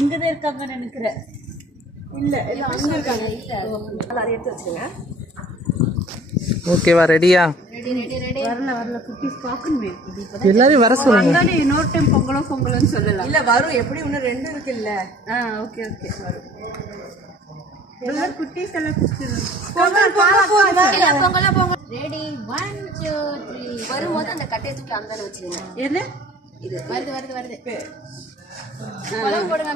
இங்கதான் இருக்காங்கன்னு நினைக்கிறேன். இல்ல இல்ல அங்க இருக்காங்க. இல்ல எல்லாரும் எடுத்து வச்சுருங்க. ஓகேவா? ரெடியா? வரல குட்டீஸ் பார்க்கணுமே. எல்லாரும் வர சொல்லுங்க. இன்னொரு டைம் பொங்கலும் சொல்லலாம். இல்ல வரும், எப்படி இன்னும் 2 இருக்குல்ல. ஓகே வரும். குட்டீஸ் எல்லாம் ரெடி 1 2 3 வரும்போது அந்த கட்டையை தூக்கி அந்த வச்சுருங்க. என்ன இது வருது கொலம் போடுங்க.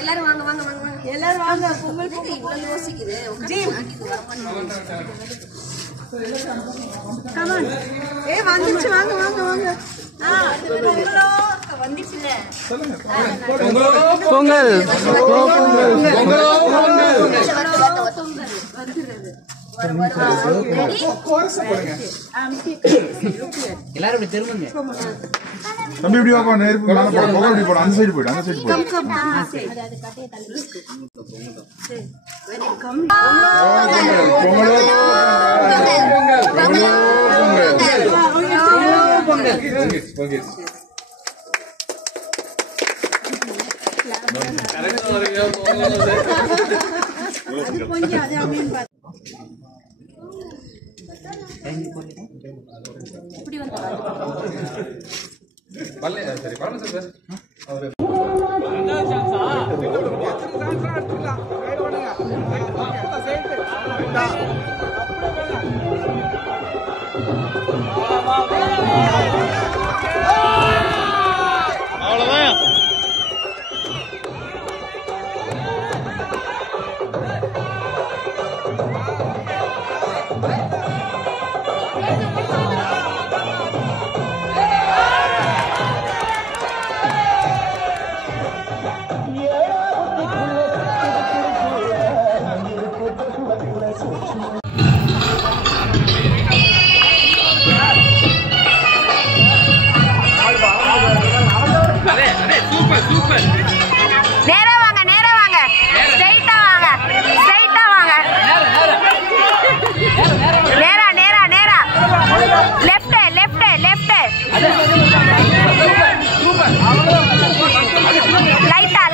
எல்லாரும் வாங்க வாங்க வாங்க வாங்க எல்லாரும் வாங்க. பொங்கல் இவ்வளவு யோசிக்குது. வந்துச்சு. வாங்க வாங்க வாங்க. வந்துச்சுல பொங்கல் எல்லாரும் இப்படி திரும்புங்க. தம்பி இப்படி வாங்க. நேருக்கு மேல போடு. பொங்கல் இப்படி போடு. அந்த சைடு போடு.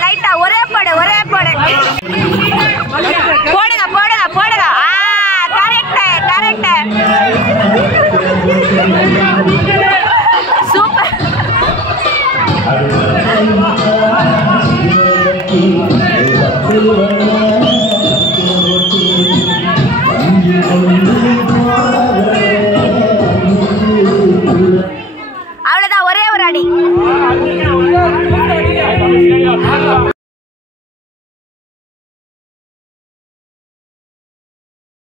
லைட்டா ஒரே போடு போடுங்க. Correct super. அவ்வளவுதான், ஒரே ஒரு அடி.